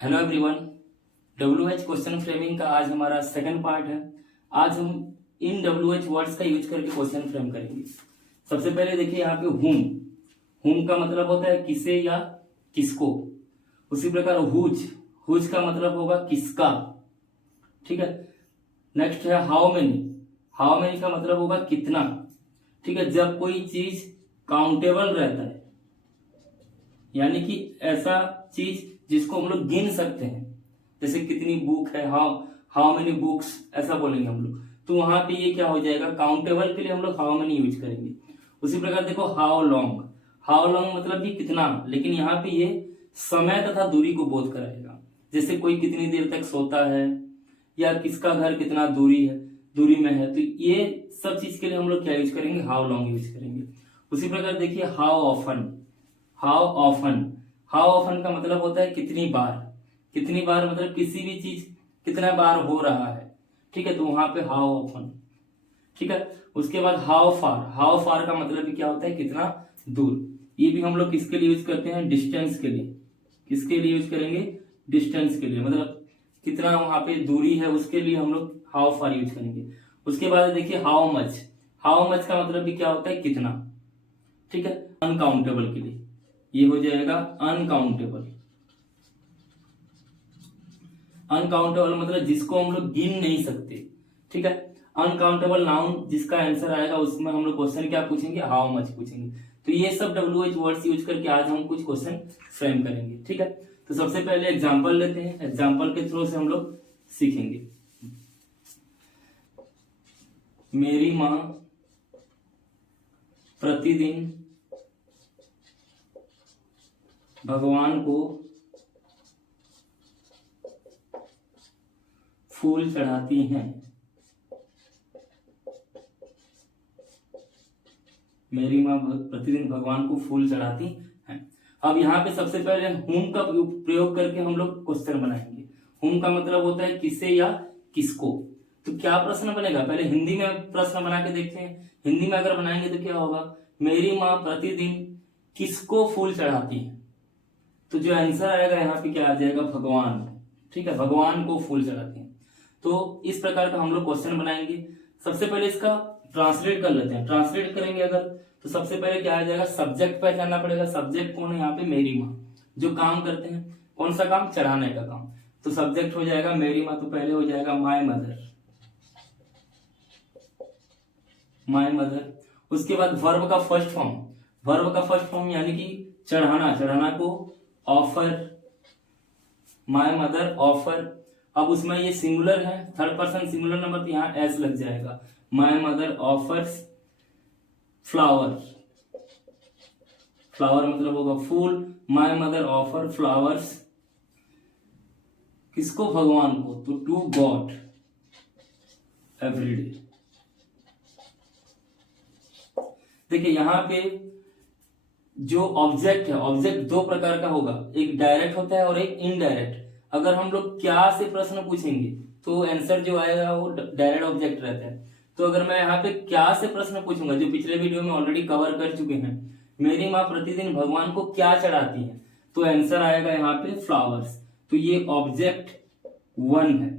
Hello everyone. WH question framing का आज हमारा सेकंड पार्ट है। आज हम इन WH वर्ड्स का यूज करके क्वेश्चन फ्रेम करेंगे। सबसे पहले देखिए यहाँ पे हुम का मतलब होता है किसे या किसको। उसी प्रकार हुज का मतलब होगा किसका, ठीक है। नेक्स्ट है हाउ मेनी का मतलब होगा कितना, ठीक है। जब कोई चीज काउंटेबल रहता है, यानी कि ऐसा चीज जिसको हम लोग गिन सकते हैं, जैसे कितनी बुक है, हाउ मेनी बुक्स ऐसा बोलेंगे हम लोग, तो वहां पे ये क्या हो जाएगा, काउंटेबल के लिए हम लोग हाउ मेनी यूज करेंगे। उसी प्रकार देखो हाउ लॉन्ग मतलब कि कितना, लेकिन यहाँ पे ये समय तथा दूरी को बोध कराएगा। जैसे कोई कितनी देर तक सोता है या किसका घर कितना दूरी में है, तो ये सब चीज के लिए हम लोग क्या यूज करेंगे, हाउ लॉन्ग यूज करेंगे। उसी प्रकार देखिए हाउ ऑफन का मतलब होता है कितनी बार मतलब किसी भी चीज कितना बार हो रहा है, ठीक है, तो वहां पे हाउ ऑफन, ठीक है। उसके बाद हाउ फार का मतलब भी क्या होता है, कितना दूर। ये भी हम लोग किसके लिए यूज करते हैं, डिस्टेंस के लिए। किसके लिए यूज करेंगे, डिस्टेंस के लिए, मतलब कितना वहां पे दूरी है उसके लिए हम लोग हाउ फार यूज करेंगे। उसके बाद देखिए हाउ मच का मतलब भी क्या होता है, कितना, ठीक है। अनकाउंटेबल के लिए ये हो जाएगा अनकाउंटेबल मतलब जिसको हम लोग गिन नहीं सकते, ठीक है। अनकाउंटेबल नाउन जिसका आंसर आएगा उसमें हम लोग क्वेश्चन क्या पूछेंगे, हाउ मच पूछेंगे। तो ये सब WH वर्ड्स यूज करके आज हम कुछ क्वेश्चन फ्रेम करेंगे, ठीक है। तो सबसे पहले एग्जांपल लेते हैं, एग्जांपल के थ्रू से हम लोग सीखेंगे। मेरी माँ प्रतिदिन भगवान को फूल चढ़ाती हैं। मेरी माँ प्रतिदिन भगवान को फूल चढ़ाती हैं। अब यहाँ पे सबसे पहले हुम का प्रयोग करके हम लोग क्वेश्चन बनाएंगे। हुम का मतलब होता है किसे या किसको। तो क्या प्रश्न बनेगा, पहले हिंदी में प्रश्न बना के देखते हैं। हिंदी में अगर बनाएंगे तो क्या होगा, मेरी माँ प्रतिदिन किसको फूल चढ़ाती है। तो जो आंसर आएगा यहाँ पे क्या आ जाएगा, भगवान, ठीक है, भगवान को फूल चढ़ाते हैं। तो इस प्रकार का हम लोग क्वेश्चन बनाएंगे। सबसे पहले इसका ट्रांसलेट कर लेते हैं। ट्रांसलेट करेंगे अगर, तो सबसे पहले क्या आ जाएगा, सब्जेक्ट पहचानना पड़ेगा। सब्जेक्ट कौन है यहाँ पे, मेरी माँ, जो काम करते हैं, कौन सा काम, चढ़ाने का काम। तो सब्जेक्ट हो जाएगा मेरी माँ, तो पहले हो जाएगा माय मदर। उसके बाद वर्ब का फर्स्ट फॉर्म यानी कि चढ़ाना को ऑफर, माय मदर ऑफर। अब उसमें ये सिंगुलर है, थर्ड पर्सन सिंगुलर नंबर, तो यहाँ एस लग जाएगा। माय मदर ऑफर्स फ्लावर मतलब होगा फूल। माय मदर ऑफर फ्लावर्स किसको, भगवान को, तो टू गॉड एवरीडे। देखिए यहाँ पे जो ऑब्जेक्ट है, ऑब्जेक्ट दो प्रकार का होगा, एक डायरेक्ट होता है और एक इनडायरेक्ट। अगर हम लोग क्या से प्रश्न पूछेंगे तो आंसर जो आएगा वो डायरेक्ट ऑब्जेक्ट रहता है। तो अगर मैं यहाँ पे क्या से प्रश्न पूछूंगा, जो पिछले वीडियो में ऑलरेडी कवर कर चुके हैं, मेरी माँ प्रतिदिन भगवान को क्या चढ़ाती है, तो आंसर आएगा यहाँ पे फ्लावर्स। तो ये ऑब्जेक्ट 1 है।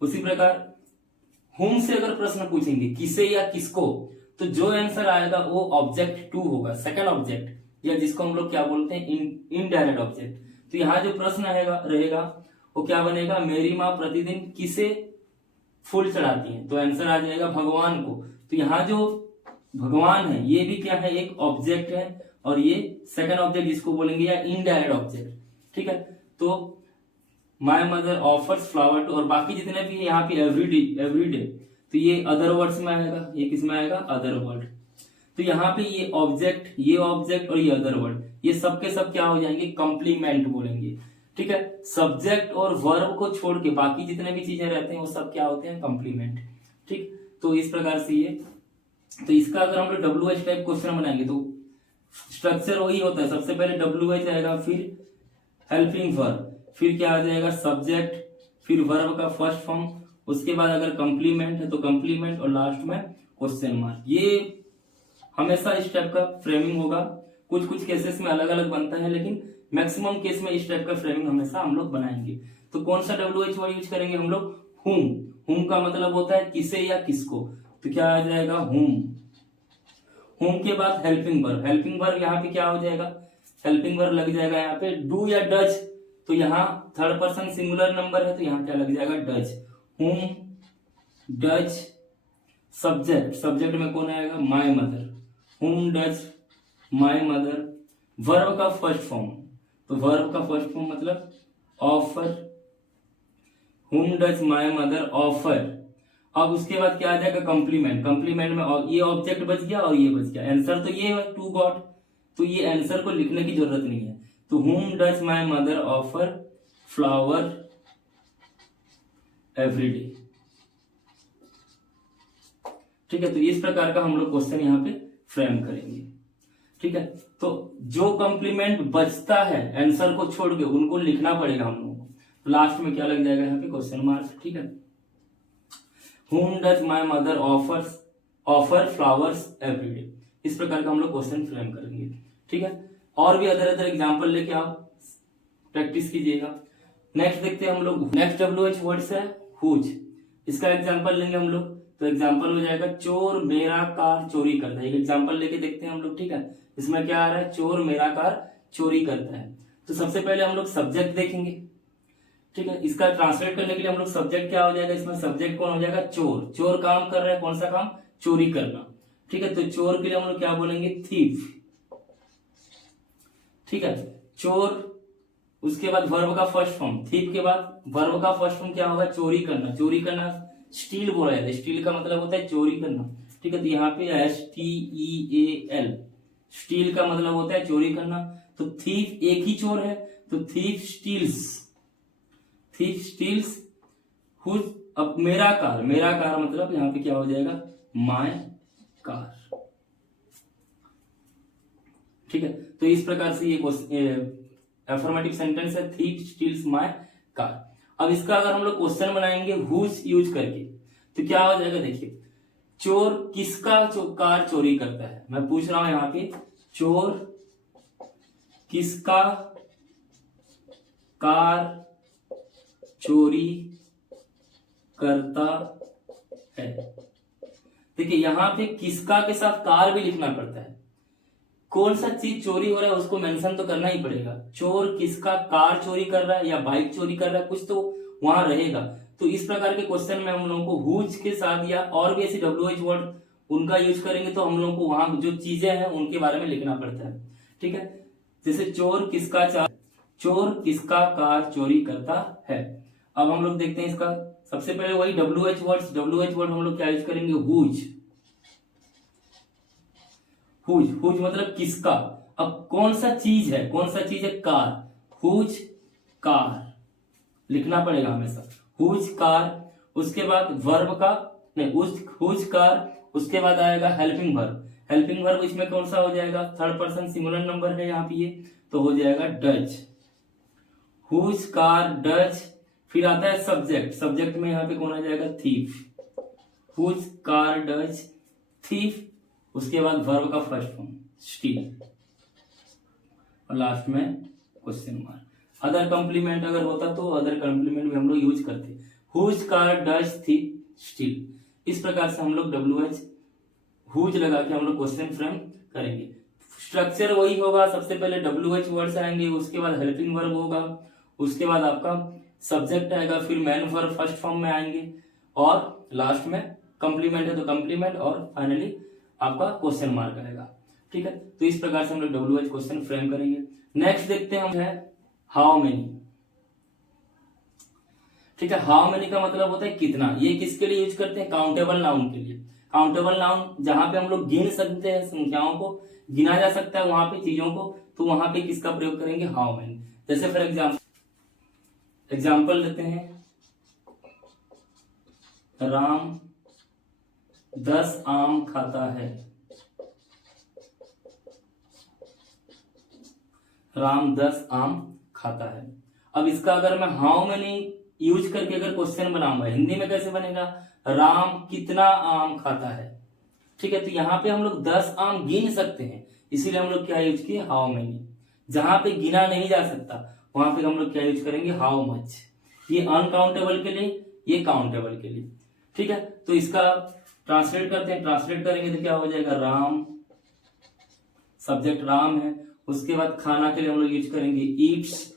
उसी प्रकार हुम से अगर प्रश्न पूछेंगे किसे या किसको, तो जो आंसर आएगा वो ऑब्जेक्ट 2 होगा, सेकंड ऑब्जेक्ट, या जिसको हम लोग क्या बोलते हैं, इनडायरेक्ट ऑब्जेक्ट। तो यहाँ जो प्रश्न रहेगा वो क्या बनेगा, मेरी माँ प्रतिदिन किसे फूल चढ़ाती है, तो आंसर आ जाएगा भगवान को। तो यहाँ जो भगवान है ये भी क्या है, एक ऑब्जेक्ट है, और ये सेकंड ऑब्जेक्ट जिसको बोलेंगे या इनडायरेक्ट ऑब्जेक्ट, ठीक है। तो my mother offers flower to, और बाकी जितने भी यहाँ पे एवरीडे, तो ये अदर वर्ड्स में आएगा। ये किस में आएगा, अदर वर्ड। तो यहाँ पे ये ऑब्जेक्ट और ये अदर वर्ड, ये सब के सब क्या हो जाएंगे, कंप्लीमेंट बोलेंगे, ठीक है। सब्जेक्ट और वर्ब को छोड़ के बाकी जितने भी चीजें रहते हैं वो सब क्या होते हैं, कंप्लीमेंट, ठीक। तो इस प्रकार से ये, तो इसका अगर हम लोग WH टाइप क्वेश्चन बनाएंगे तो स्ट्रक्चर वही होता है। सबसे पहले WH आएगा, फिर हेल्पिंग वर्ब, फिर क्या आ जाएगा, सब्जेक्ट, फिर वर्ब का फर्स्ट फॉर्म, उसके बाद अगर कंप्लीमेंट है तो कंप्लीमेंट, और लास्ट में क्वेश्चन मार्क। ये हमेशा इस टाइप का फ्रेमिंग होगा। कुछ केसेस में अलग अलग बनता है, लेकिन मैक्सिमम केस में इस टाइप का फ्रेमिंग हमेशा हम लोग बनाएंगे। तो कौन सा WH वर्ड यूज करेंगे हम लोग? whom। whom का मतलब होता है किसे या किसको, तो क्या आ जाएगा? whom। whom के बाद हेल्पिंग वर्ब। हेल्पिंग वर्ब यहाँ पे क्या हो जाएगा? हेल्पिंग वर्ब लग जाएगा यहाँ पे डू या डज, तो यहाँ थर्ड पर्सन सिंगुलर नंबर है तो यहाँ क्या लग जाएगा? Does. whom does subject, subject में कौन आएगा? My mother. whom does my mother. Verb का फर्स्ट फॉर्म, तो वर्ब का फर्स्ट फॉर्म मतलब offer. whom does my mother offer. अब उसके बाद क्या आ जाएगा? कंप्लीमेंट। कंप्लीमेंट में ये ऑब्जेक्ट बच गया और ये बच गया, आंसर तो ये है टू गॉट, तो ये आंसर को लिखने की जरूरत नहीं है। तो whom does my mother offer flower every day. ठीक है, तो इस प्रकार का हम लोग क्वेश्चन यहाँ पे फ्रेम करेंगे। ठीक है, तो जो कंप्लीमेंट बचता है आंसर को छोड़ के उनको लिखना पड़ेगा हम लोगों को, तो लास्ट में क्या लग जाएगा यहाँ पे? Question mark. ठीक है, whom does my mother offer flowers every day. इस प्रकार का हम लोग क्वेश्चन फ्रेम करेंगे। ठीक है, और भी अदर अदर एग्जाम्पल लेके आप प्रैक्टिस कीजिएगा। नेक्स्ट देखते हैं हम लोग, नेक्स्ट WH वर्ड्स है हुज। इसका एग्जाम्पल लेंगे हम लोग, तो एग्जाम्पल हो जाएगा चोर मेरा कार चोरी करता है। एक एग्जाम्पल लेके देखते हैं हम लोग। ठीक है, इसमें क्या आ रहा है? चोर मेरा कार चोरी करता है। तो सबसे पहले हम लोग सब्जेक्ट देखेंगे। ठीक है, इसका ट्रांसलेट करने के लिए हम लोग सब्जेक्ट क्या हो जाएगा? इसमें सब्जेक्ट कौन हो जाएगा? चोर। चोर काम कर रहा है, कौन सा काम? चोरी करना। ठीक है, तो चोर के लिए हम लोग क्या बोलेंगे? थीफ। ठीक है, चोर। उसके बाद वर्ब का फर्स्ट फॉर्म, थीफ के बाद वर्ब का फर्स्ट फॉर्म क्या होगा? चोरी करना। चोरी करना स्टील बोला जाता है, स्टील का मतलब होता है चोरी करना। ठीक है, तो यहाँ पे STEAL, स्टील का मतलब होता है चोरी करना। तो थीफ एक ही चोर है, तो thief steals. Thief steals whose. अब मेरा कार, मेरा कार मतलब यहाँ पे क्या हो जाएगा? My car. ठीक है, तो इस प्रकार से ये अफर्मेटिव सेंटेंस है, थीफ स्टील्स माय कार। अब इसका अगर हम लोग क्वेश्चन बनाएंगे हुज यूज करके, तो क्या हो जाएगा? देखिए, चोर किसका कार चोरी करता है? मैं पूछ रहा हूं यहाँ पे, चोर किसका कार चोरी करता है? देखिए, यहाँ पे किसका के साथ कार भी लिखना पड़ता है। कौन सा चीज चोरी हो रहा है उसको मेंशन तो करना ही पड़ेगा। चोर किसका कार चोरी कर रहा है या बाइक चोरी कर रहा है, कुछ तो वहां रहेगा। तो इस प्रकार के क्वेश्चन में हम लोगों को हुज के साथ या और भी ऐसे WH वर्ड उनका यूज करेंगे, तो हम लोगों को वहां जो चीजें हैं उनके बारे में लिखना पड़ता है। ठीक है, जैसे चोर किसका कार चोरी करता है। अब हम लोग देखते हैं इसका, सबसे पहले वही WH वर्ड हम लोग क्या यूज करेंगे? हुज। हुज मतलब किसका। अब कौन सा चीज है? कौन सा चीज है? कार। हुज कार लिखना पड़ेगा हमेशा, हुज कार। उसके बाद वर्ब का नहीं, हुज कार। उसके बाद आएगा हेल्पिंग वर्ब। हेल्पिंग वर्ब इसमें कौन सा हो जाएगा? थर्ड पर्सन सिंगुलर नंबर है यहाँ पे, ये तो हो जाएगा डज। Whose car does. फिर आता है सब्जेक्ट। सब्जेक्ट में यहाँ पे कौन आ जाएगा? Thief. Whose car does thief. उसके बाद वर्ब का फर्स्ट फॉर्म स्टील, और लास्ट में क्वेश्चन मार्क। अदर कंप्लीमेंट अगर होता तो अदर कंप्लीमेंट भी हम लोग यूज करते। Whose car does thief steal. इस प्रकार से हम लोग WH हुज लगा के हम लोग क्वेश्चन फ्रेम करेंगे। स्ट्रक्चर वही होगा, सबसे पहले WH वर्ड्स आएंगे, उसके बाद हेल्पिंग वर्ब होगा, उसके बाद आपका सब्जेक्ट आएगा, फिर मेन वर्ब फर्स्ट फॉर्म में आएंगे, और लास्ट में कंप्लीमेंट है तो कंप्लीमेंट, और फाइनली आपका क्वेश्चन मार्क आएगा। ठीक है, तो इस प्रकार से हम लोग WH क्वेश्चन फ्रेम करेंगे। नेक्स्ट देखते हैं हम है हाउ मेनी। ठीक है, हाउ मेनी का मतलब होता है कितना। ये किसके लिए यूज करते हैं? काउंटेबल नाउन के लिए। काउंटेबल नाउन जहां पे हम लोग गिन सकते हैं, संख्याओं को गिना जा सकता है वहां पे चीजों को, तो वहां पे किसका प्रयोग करेंगे? How many. जैसे फॉर एग्जाम्पल लेते हैं, राम 10 आम खाता है। राम 10 आम खाता है। अब इसका अगर मैं हाउ मेनी यूज करके अगर क्वेश्चन बनाऊंगा, हिंदी में कैसे बनेगा? राम कितना आम खाता है। ठीक है, तो यहाँ पे हम लोग 10 आम गिन सकते हैं, इसीलिए हम लोग क्या यूज किए? How many. जहां पे गिना नहीं जा सकता वहां पे हम लोग क्या यूज करेंगे, हाउ मच। ये अनकाउंटेबल के लिए, ये काउंटेबल के लिए। ठीक है, तो इसका ट्रांसलेट करते हैं। ट्रांसलेट करेंगे तो क्या हो जाएगा, राम, सब्जेक्ट राम है। उसके बाद खाना के लिए हम लोग यूज करेंगे ईट्स।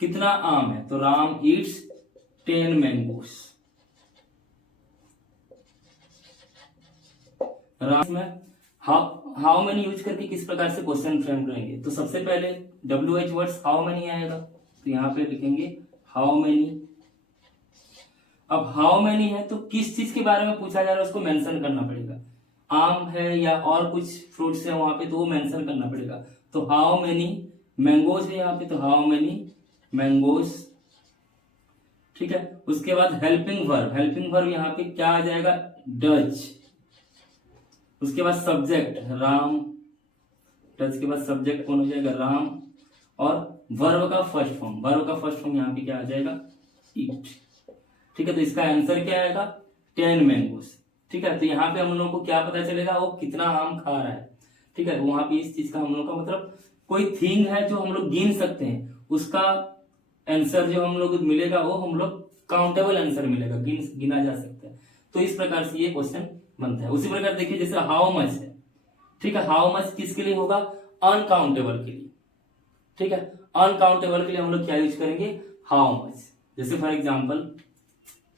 कितना आम है, तो राम ईट्स 10 मैंगोस। राम में हाउ मेनी यूज करके किस प्रकार से क्वेश्चन फ्रेम करेंगे, तो सबसे पहले WH वर्ड्स हाउ मेनी आएगा, तो यहां पे लिखेंगे हाउ मेनी। अब हाउ मेनी है तो किस चीज के बारे में पूछा जा रहा है उसको मेंशन करना पड़ेगा। आम है या और कुछ फ्रूट्स है वहां पे, तो वो मेंशन करना पड़ेगा। तो हाउ मेनी मैंगोज है यहाँ पे, तो हाउ मेनी मैंगोज। ठीक है, उसके बाद हेल्पिंग वर्ब, हेल्पिंग वर्ब यहाँ पे क्या आ जाएगा, डज। उसके बाद सब्जेक्ट राम, डज के बाद सब्जेक्ट कौन हो जाएगा, राम। और वर्ब का फर्स्ट फॉर्म, वर्ब का फर्स्ट फॉर्म यहाँ पे क्या आ जाएगा, ईट। ठीक है, तो इसका आंसर क्या आएगा, 10 मैंगोज। ठीक है, तो यहाँ पे हम लोगों को क्या पता चलेगा, वो कितना आम खा रहा है। ठीक है, वहां पे इस चीज का हम लोग का मतलब कोई थिंग है जो हम लोग गिन सकते हैं, उसका आंसर जो हम लोग मिलेगा वो हम लोग काउंटेबल आंसर मिलेगा, गिना जा सकता है। तो इस प्रकार से ये क्वेश्चन बनता है। उसी प्रकार देखिए जैसे हाउ मच है, ठीक है, हाउ मच किसके लिए होगा, अनकाउंटेबल के लिए। ठीक है, अनकाउंटेबल के लिए हम लोग क्या यूज करेंगे, हाउ मच। जैसे फॉर एग्जाम्पल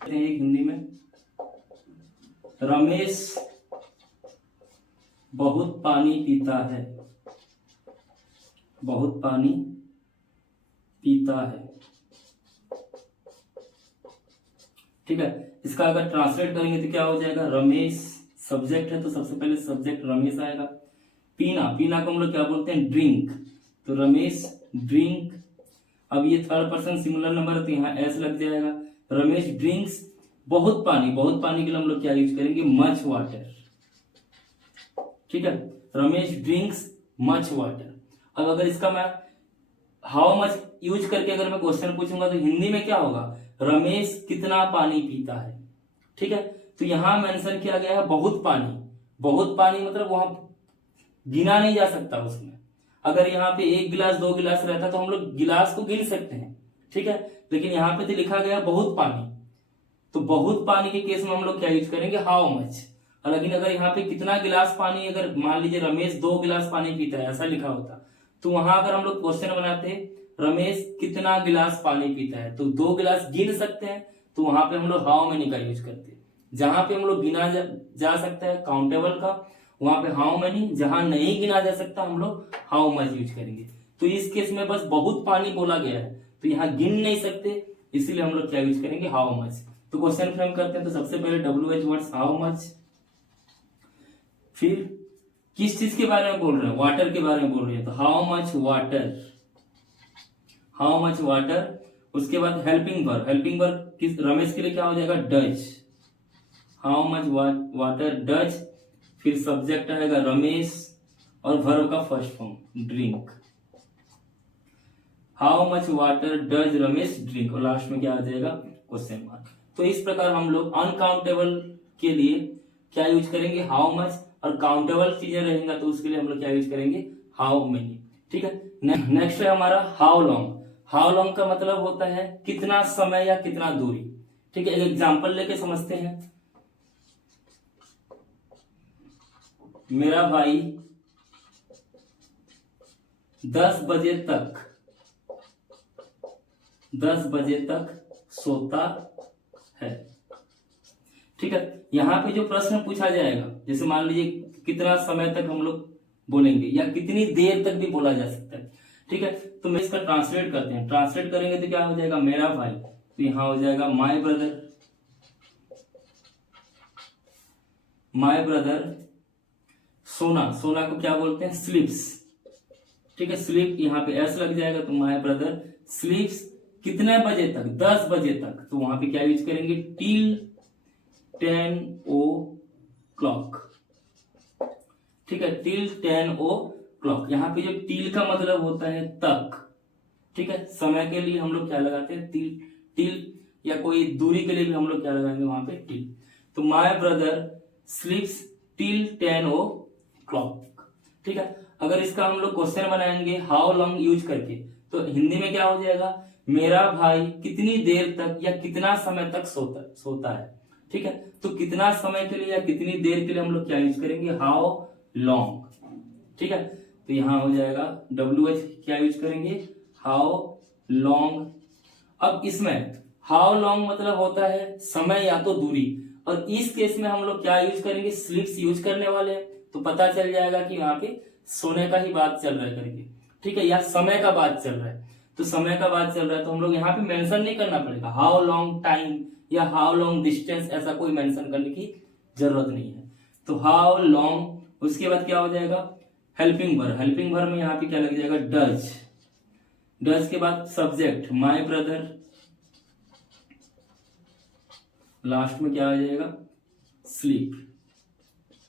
हिंदी में, रमेश बहुत पानी पीता है, बहुत पानी पीता है। ठीक है, इसका अगर ट्रांसलेट करेंगे तो क्या हो जाएगा, रमेश, सब्जेक्ट है तो सबसे पहले सब्जेक्ट रमेश आएगा। पीना, पीना को हम लोग क्या बोलते हैं, ड्रिंक, तो रमेश ड्रिंक। अब ये थर्ड पर्सन सिंगुलर नंबर है तो यहाँ एस लग जाएगा। रमेश ड्रिंक्स बहुत पानी, बहुत पानी के लिए हम लोग क्या यूज करेंगे, मच वाटर। ठीक है, रमेश ड्रिंक्स मच वाटर। अब अगर इसका मैं हाउ मच यूज करके अगर मैं क्वेश्चन पूछूंगा तो हिंदी में क्या होगा, रमेश कितना पानी पीता है। ठीक है, तो यहां मेंशन किया गया है बहुत पानी। बहुत पानी मतलब वहां गिना नहीं जा सकता उसमें। अगर यहाँ पे 1 गिलास 2 गिलास रहता तो हम लोग गिलास को गिन सकते हैं। ठीक है, लेकिन यहाँ पे तो लिखा गया बहुत पानी, तो बहुत पानी के केस में हम लोग क्या यूज करेंगे, हाउ मच। लेकिन अगर यहाँ पे कितना गिलास पानी, अगर मान लीजिए रमेश 2 गिलास पानी पीता है ऐसा लिखा होता, तो वहां अगर हम लोग क्वेश्चन बनाते रमेश कितना गिलास पानी पीता है, तो 2 गिलास गिन सकते हैं, तो वहां पे हम लोग हाउ मेनी का यूज करते हैं। जहां पे हम लोग गिना जा सकता है काउंटेबल का, वहां पे हाउ मेनी। जहां नहीं गिना जा सकता हम लोग हाउ मच यूज करेंगे। तो इस केस में बस बहुत पानी बोला गया है तो यहाँ गिन नहीं सकते, इसीलिए हम लोग क्या यूज करेंगे, हाउ मच। तो क्वेश्चन फ्रेम करते हैं, तो सबसे पहले WH वर्ड्स हाउ मच। फिर किस चीज के बारे में बोल रहे हैं, वाटर के बारे में बोल रहे हैं, तो how much water, how much water. उसके बाद हेल्पिंग वर्ब, हेल्पिंग वर्ब किस, रमेश के लिए क्या हो जाएगा, does, how much water does. फिर सब्जेक्ट आएगा रमेश और वर्ब का first form drink, how much water does Ramesh drink, और लास्ट में क्या आ जाएगा, क्वेश्चन मार्क। तो इस प्रकार हम लोग अनकाउंटेबल के लिए क्या यूज करेंगे, हाउ मच, और काउंटेबल चीजें रहेंगे तो उसके लिए हम लोग क्या यूज करेंगे, हाउ मेनी। ठीक है, नेक्स्ट है हमारा हाउ लॉन्ग। हाउ लॉन्ग का मतलब होता है कितना समय या कितना दूरी। ठीक है, एक एग्जांपल लेके समझते हैं। मेरा भाई 10 बजे तक सोता है। ठीक है, यहाँ पे जो प्रश्न पूछा जाएगा, जैसे मान लीजिए कितना समय तक हम लोग बोलेंगे या कितनी देर तक भी बोला जा सकता है। ठीक है, तो मैं इसका ट्रांसलेट करते हैं। ट्रांसलेट करेंगे तो क्या हो जाएगा, मेरा भाई, तो यहाँ हो जाएगा माय ब्रदर, माय ब्रदर। सोना, सोना को क्या बोलते हैं, स्लीप्स। ठीक है, स्लीप यहाँ पे एस लग जाएगा, तो माय ब्रदर स्लीप्स कितने बजे तक, 10 बजे तक, तो वहां पे क्या यूज करेंगे, टिल 10 o'clock। ठीक है, टिल 10 o'clock। यहाँ पे जो टिल का मतलब होता है तक। ठीक है, समय के लिए हम लोग क्या लगाते हैं, टिल, या कोई दूरी के लिए भी हम लोग क्या लगाएंगे वहां पे, टिल। तो माय ब्रदर स्लीप्स टिल 10 o'clock। ठीक है, अगर इसका हम लोग क्वेश्चन बनाएंगे हाउ लॉन्ग यूज करके, तो हिंदी में क्या हो जाएगा, मेरा भाई कितनी देर तक या कितना समय तक सोता है। ठीक है, तो कितना समय के लिए या कितनी देर के लिए हम लोग क्या यूज करेंगे, हाउ लॉन्ग। ठीक है, तो यहां हो जाएगा WH क्या यूज करेंगे, हाउ लॉन्ग। अब इसमें हाउ लॉन्ग मतलब होता है समय या तो दूरी, और इस केस में हम लोग क्या यूज करेंगे, स्लिप्स यूज करने वाले हैं, तो पता चल जाएगा कि यहाँ पे सोने का ही बात चल रहा है करके। ठीक है, या समय का बात चल रहा है, तो समय का बात चल रहा है तो हम लोग यहाँ पे मेंशन नहीं करना पड़ेगा हाउ लॉन्ग टाइम या हाउ लॉन्ग डिस्टेंस, ऐसा कोई मेंशन करने की जरूरत नहीं है। तो हाउ लॉन्ग, उसके बाद क्या हो जाएगा, हेल्पिंग वर्ब। हेल्पिंग वर्ब में यहाँ पे क्या लग जाएगा, डज। डज के बाद सब्जेक्ट माय ब्रदर, लास्ट में क्या आ जाएगा, स्लीप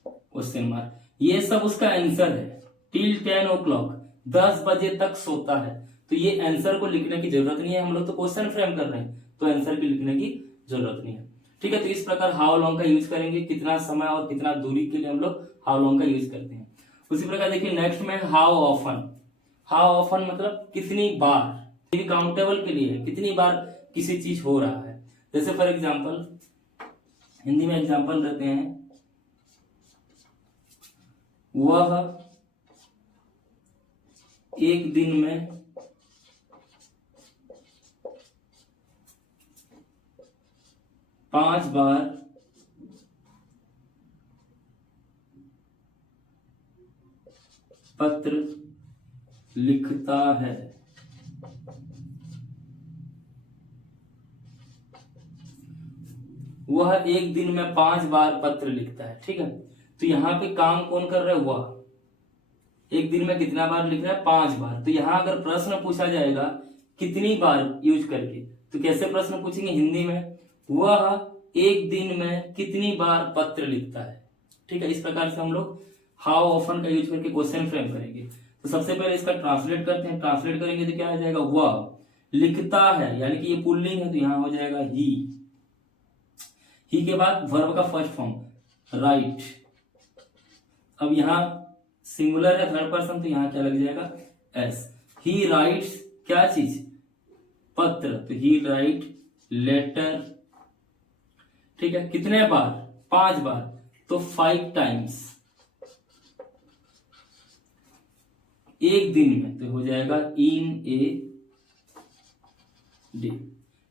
क्वेश्चन मार्क। ये सब उसका आंसर है, टिल 10 o'clock, 10 बजे तक सोता है। तो ये आंसर को लिखने की जरूरत नहीं है, हम लोग तो क्वेश्चन फ्रेम कर रहे हैं, तो आंसर की लिखने की जरूरत नहीं है। ठीक है, तो इस प्रकार हाउ लॉन्ग का यूज करेंगे, कितना समय और कितना दूरी के लिए हम लोग हाउ लॉन्ग का यूज करते हैं। उसी प्रकार देखिए नेक्स्ट में हाउ ऑफन। हाउ ऑफन मतलब कितनी बार, काउंटेबल के लिए है, कितनी बार किसी चीज हो रहा है। जैसे फॉर एग्जाम्पल हिंदी में एग्जाम्पल देते हैं, वह एक दिन में 5 बार पत्र लिखता है। वह एक दिन में 5 बार पत्र लिखता है। ठीक है, तो यहाँ पे काम कौन कर रहा है, वह एक दिन में कितना बार लिख रहा है, 5 बार। तो यहाँ अगर प्रश्न पूछा जाएगा कितनी बार यूज करके, तो कैसे प्रश्न पूछेंगे हिंदी में, वह एक दिन में कितनी बार पत्र लिखता है। ठीक है, इस प्रकार से हम लोग हाउ ऑफन का यूज करके क्वेश्चन फ्रेम करेंगे। तो सबसे पहले इसका ट्रांसलेट करते हैं। ट्रांसलेट करेंगे तो क्या आ जाएगा, वह लिखता है, यानी कि ये पुल्लिंग है तो यहाँ हो जाएगा ही के बाद वर्ब का फर्स्ट फॉर्म राइट। अब यहाँ सिंगुलर है, थर्ड पर्सन, तो यहाँ क्या लग जाएगा, एस। ही राइट्स क्या चीज, पत्र, तो ही राइट लेटर। ठीक है, कितने बार, 5 बार, तो 5 टाइम्स एक दिन में, तो हो जाएगा इन ए डे।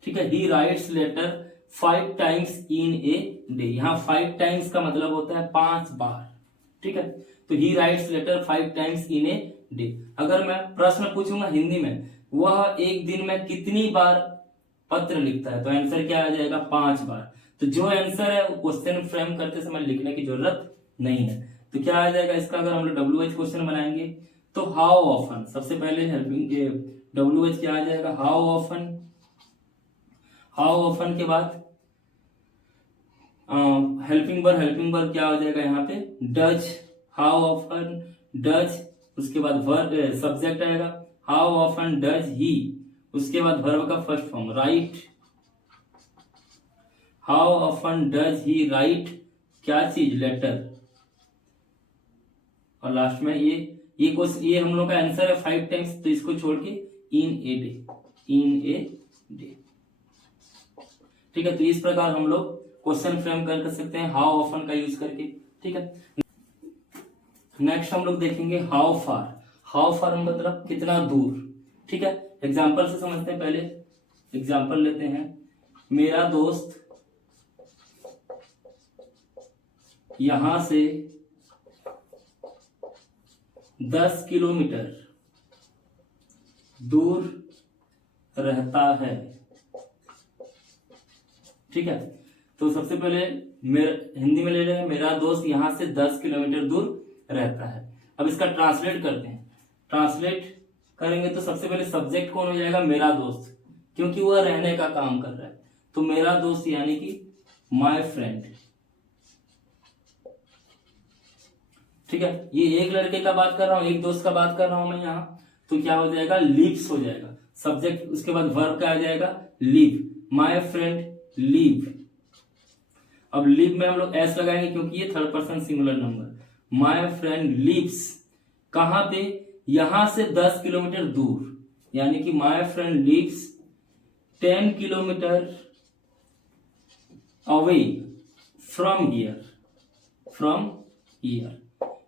ठीक है, he writes letter 5 times in a day. यहां 5 टाइम्स का मतलब होता है 5 बार। ठीक है, तो he writes letter 5 times in a day. अगर मैं प्रश्न पूछूंगा हिंदी में, वह एक दिन में कितनी बार पत्र लिखता है, तो आंसर क्या आ जाएगा, 5 बार। तो जो आंसर है क्वेश्चन फ्रेम करते समय लिखने की जरूरत नहीं है। तो क्या आ जाएगा इसका, अगर हम लोग WH क्वेश्चन बनाएंगे तो हाउ ऑफन, सबसे पहले हेल्पिंग WH क्या आ जाएगा, हाउ ऑफन। हाउ ऑफन के बाद हेल्पिंग वर्ब क्या हो जाएगा यहाँ पे, डज। हाउ ऑफन डज, उसके बाद वर्ब सब्जेक्ट आएगा, हाउ ऑफन डज ही, उसके बाद वर्ब का first form right. How often does he right क्या चीज, लेटर। और लास्ट में ये हम लोग का आंसर है 5 टाइम्स, तो इसको छोड़ के इन ए डे। ठीक है, तो इस प्रकार हम लोग क्वेश्चन फ्रेम कर सकते हैं हाउ ऑफन का यूज करके। ठीक है, नेक्स्ट हम लोग देखेंगे हाउ फार। हाउ फार मतलब कितना दूर। ठीक है, एग्जाम्पल से समझते हैं। पहले एग्जाम्पल लेते हैं, मेरा दोस्त यहां से 10 किलोमीटर दूर रहता है। ठीक है, तो सबसे पहले हिंदी में ले लेंगे, मेरा दोस्त यहां से 10 किलोमीटर दूर रहता है। अब इसका ट्रांसलेट करते हैं। ट्रांसलेट करेंगे तो सबसे पहले सब्जेक्ट कौन हो जाएगा, मेरा दोस्त, क्योंकि वह रहने का काम कर रहा है, तो मेरा दोस्त यानी कि माय फ्रेंड। ठीक है, ये एक लड़के का बात कर रहा हूं, एक दोस्त का बात कर रहा हूं मैं यहाँ, तो क्या हो जाएगा, लिव्स हो जाएगा सब्जेक्ट, उसके बाद वर्ब क्या आ जाएगा, लिव। My friend live. अब लिव में हम लोग एस लगाएंगे क्योंकि ये third person singular number. My friend lives कहाँ पे, यहां से 10 किलोमीटर दूर, यानी कि my friend lives 10 kilometre away from here,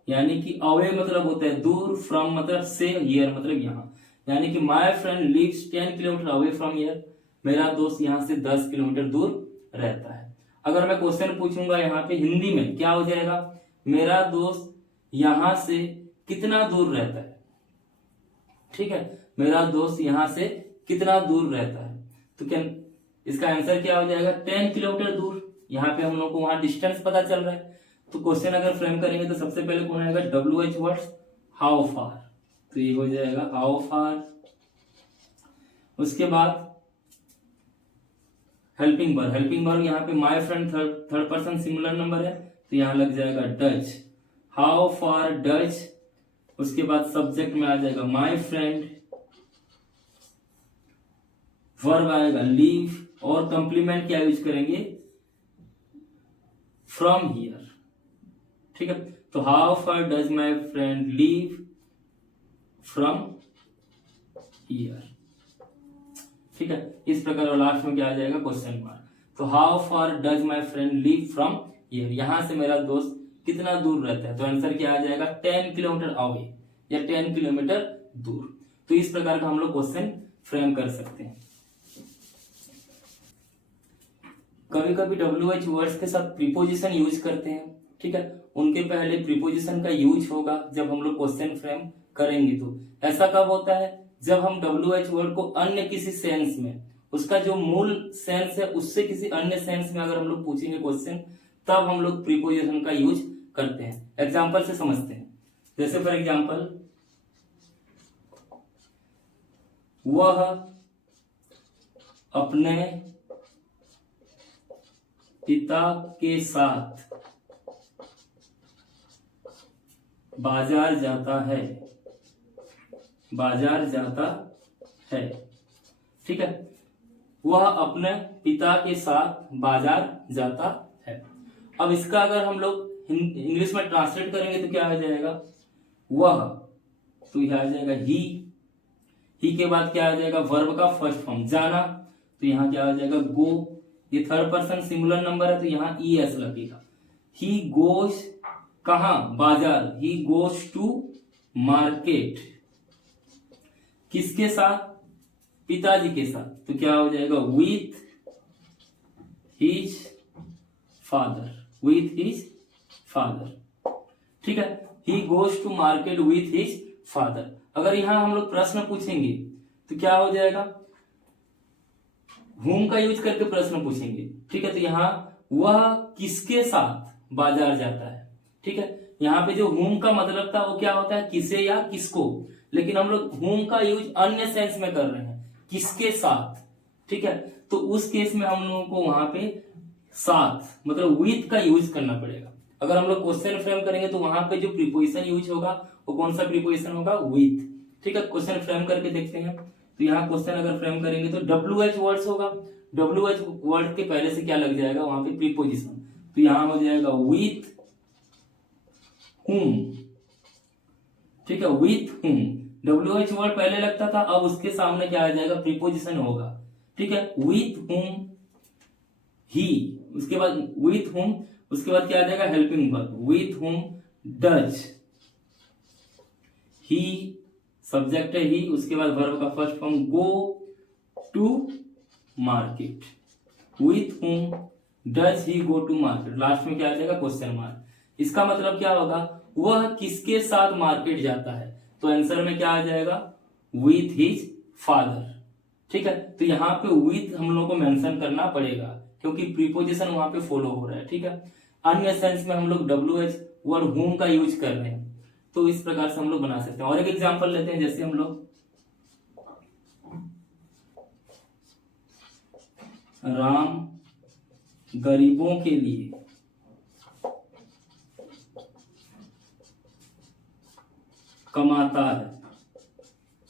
यानी कि अवे मतलब होता है दूर, फ्रॉम मतलब से, हियर मतलब यहाँ, यानी कि my friend lives 10 kilometre away from here, मेरा दोस्त यहाँ से 10 किलोमीटर दूर रहता है। अगर मैं क्वेश्चन पूछूंगा यहाँ पे हिंदी में, क्या हो जाएगा, मेरा दोस्त यहां से कितना दूर रहता है, ठीक है, मेरा दोस्त यहां से कितना दूर रहता है, तो क्या इसका आंसर क्या हो जाएगा, 10 किलोमीटर दूर। यहाँ पे हम लोग को वहां डिस्टेंस पता चल रहा है, तो क्वेश्चन अगर फ्रेम करेंगे तो सबसे पहले कौन आएगा, WH वर्ड्स, हाउ फार, तो ये हो जाएगा हाउ फार। उसके बाद हेल्पिंग वर्ब यहाँ पे my friend third person singular number है, तो यहाँ लग जाएगा डच, हाउ फार डच। उसके बाद सब्जेक्ट में आ जाएगा माय फ्रेंड, वर्ब आएगा लीव, और कंप्लीमेंट क्या यूज करेंगे, फ्रॉम हियर, ठीक है, तो how far does my friend leave from here, ठीक है, इस प्रकार। और लास्ट में क्या आ जाएगा, क्वेश्चन मार्क, तो how far does my friend leave from here, यहां से मेरा दोस्त कितना दूर रहता है, तो आंसर क्या आ जाएगा, 10 किलोमीटर अवे या 10 किलोमीटर दूर। तो इस प्रकार का हम लोग क्वेश्चन फ्रेम कर सकते हैं। कभी कभी WH वर्ड्स के साथ प्रीपोजिशन यूज करते हैं, ठीक है, उनके पहले प्रीपोजिशन का यूज होगा जब हम लोग क्वेश्चन फ्रेम करेंगे। तो ऐसा कब होता है, जब हम WH वर्ड को अन्य किसी सेंस में, उसका जो मूल सेंस है उससे किसी अन्य सेंस में अगर हम लोग पूछेंगे क्वेश्चन, तब हम लोग प्रीपोजिशन का यूज करते हैं। एग्जाम्पल से समझते हैं, जैसे फॉर एग्जाम्पल, वह अपने पिता के साथ बाजार जाता है, ठीक है, वह अपने पिता के साथ बाजार जाता है। अब इसका अगर हम लोग इंग्लिश में ट्रांसलेट करेंगे तो क्या आ जाएगा, वह, तो यह आ जाएगा ही के बाद क्या आ जाएगा, वर्ब का फर्स्ट फॉर्म जाना, तो यहाँ क्या आ जाएगा, गो, ये थर्ड पर्सन सिंगुलर नंबर है तो यहाँ ES लगेगा। ही गोज कहाँ, बाजार, ही गोज टू मार्केट, किसके साथ, पिताजी के साथ, तो क्या हो जाएगा, विथ हिज फादर, ठीक है, he goes to market with his father. अगर यहां हम लोग प्रश्न पूछेंगे तो क्या हो जाएगा, whom का यूज करके प्रश्न पूछेंगे, ठीक है, तो यहाँ वह किसके साथ बाजार जाता है, ठीक है, यहाँ पे जो whom का मतलब था वो क्या होता है, किसे या किसको, लेकिन हम लोग whom का यूज अन्य सेंस में कर रहे हैं, किसके साथ, ठीक है, तो उस केस में हम लोगों को वहां पे साथ मतलब विथ का यूज करना पड़ेगा। अगर हम लोग क्वेश्चन फ्रेम करेंगे तो वहां पे जो प्रीपोजिशन यूज होगा वो कौन सा प्रीपोजिशन होगा, विथ, ठीक है। क्वेश्चन फ्रेम करके देखते हैं, तो यहाँ क्वेश्चन अगर फ्रेम करेंगे तो WH वर्ड्स होगा, WH वर्ड के पहले से क्या लग जाएगा, वहां पे प्रीपोजिशन, तो यहाँ हो जाएगा विथ whom, ठीक है, विथ whom, WH वर्ड पहले लगता था, अब उसके सामने क्या आ जाएगा, प्रीपोजिशन होगा, ठीक है, विथ whom ही, उसके बाद विथ whom, उसके बाद क्या आ जाएगा, helping verb, with whom does he, subject है ही, उसके बाद वर्ब का first form go to market, with whom does he go to market, last में क्या आ जाएगा, क्वेश्चन मार्क। इसका मतलब क्या होगा, वह किसके साथ मार्केट जाता है, तो आंसर में क्या आ जाएगा, विथ हिज फादर, ठीक है। तो यहाँ पे विथ हम लोग को मेंशन करना पड़ेगा क्योंकि प्रीपोजिशन वहां पे फॉलो हो रहा है, ठीक है। अन्य सेंस में हम लोग WH वर्ड whom का यूज कर रहे हैं, तो इस प्रकार से हम लोग बना सकते हैं। और एक एग्जांपल लेते हैं, जैसे हम लोग राम गरीबों के लिए कमाता है,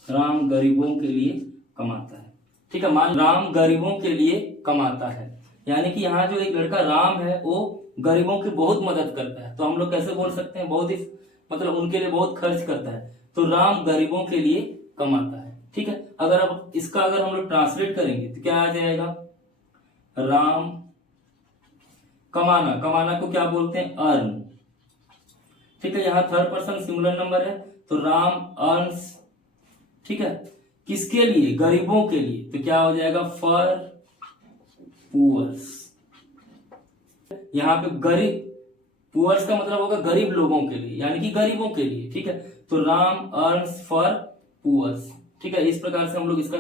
राम गरीबों के लिए कमाता है, ठीक है। मान राम गरीबों के लिए कमाता है, यानी कि यहाँ जो एक लड़का राम है वो गरीबों की बहुत मदद करता है, तो हम लोग कैसे बोल सकते हैं, बहुत ही मतलब उनके लिए बहुत खर्च करता है, तो राम गरीबों के लिए कमाता है। ठीक है, अगर अब इसका अगर हम लोग ट्रांसलेट करेंगे तो क्या आ जाएगा, राम कमाना, कमाना को क्या बोलते हैं, अर्न। ठीक है, यहाँ थर्ड पर्सन सिंगुलर नंबर है, तो राम अर्न्स। ठीक है, किसके लिए, गरीबों के लिए, तो क्या हो जाएगा, फॉर पुअर्स। यहाँ पे गरीब, पुअर्स का मतलब होगा गरीब लोगों के लिए, यानी कि गरीबों के लिए। ठीक है, तो राम अर्न्स फॉर पुअर्स। ठीक है, इस प्रकार से हम लोग इसका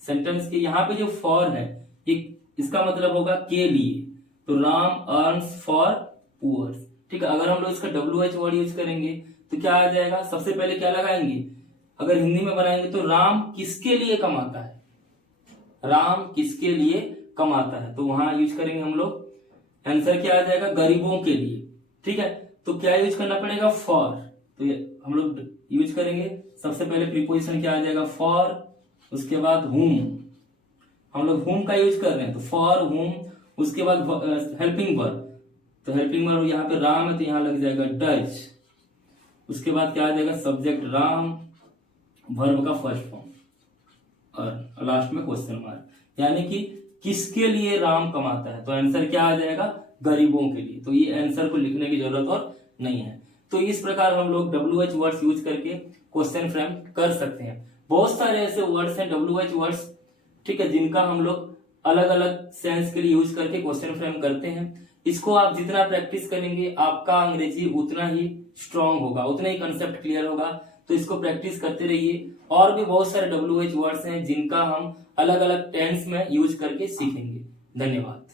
सेंटेंस के, यहाँ पे जो फॉर है ये इसका मतलब होगा के लिए, तो राम अर्न्स फॉर पुअर्स। ठीक है, अगर हम लोग इसका WH वर्ड यूज करेंगे तो क्या आ जाएगा, सबसे पहले क्या लगाएंगे, अगर हिंदी में बनाएंगे तो राम किसके लिए कमाता है, राम किसके लिए कमाता है, तो वहां यूज करेंगे हम लोग, आंसर क्या आ जाएगा, गरीबों के लिए। ठीक है, तो क्या यूज करना पड़ेगा, फॉर, तो हम लोग यूज करेंगे, सबसे पहले प्रीपोजिशन क्या आ जाएगा, फॉर, उसके बाद हुम, हम लोग हुम का यूज कर रहे हैं तो फॉर हुम, उसके बाद हेल्पिंग वर्ब, तो हेल्पिंग वर्ब यहाँ पे राम है तो यहाँ लग जाएगा डच, उसके बाद क्या आ जाएगा, सब्जेक्ट राम, वर्ब का फर्स्ट फॉर्म और लास्ट में क्वेश्चन मार्क, यानी कि किसके लिए राम कमाता है, तो आंसर क्या आ जाएगा, गरीबों के लिए। तो ये आंसर को लिखने की जरूरत और नहीं है। तो इस प्रकार हम लोग WH वर्ड्स यूज करके क्वेश्चन फ्रेम कर सकते हैं। बहुत सारे ऐसे वर्ड्स हैं WH वर्ड्स, ठीक है, जिनका हम लोग अलग अलग सेंस के लिए यूज करके क्वेश्चन फ्रेम करते हैं। इसको आप जितना प्रैक्टिस करेंगे आपका अंग्रेजी उतना ही स्ट्रांग होगा, उतना ही कंसेप्ट क्लियर होगा। तो इसको प्रैक्टिस करते रहिए। और भी बहुत सारे WH वर्ड्स हैं जिनका हम अलग अलग टेंस में यूज करके सीखेंगे। धन्यवाद।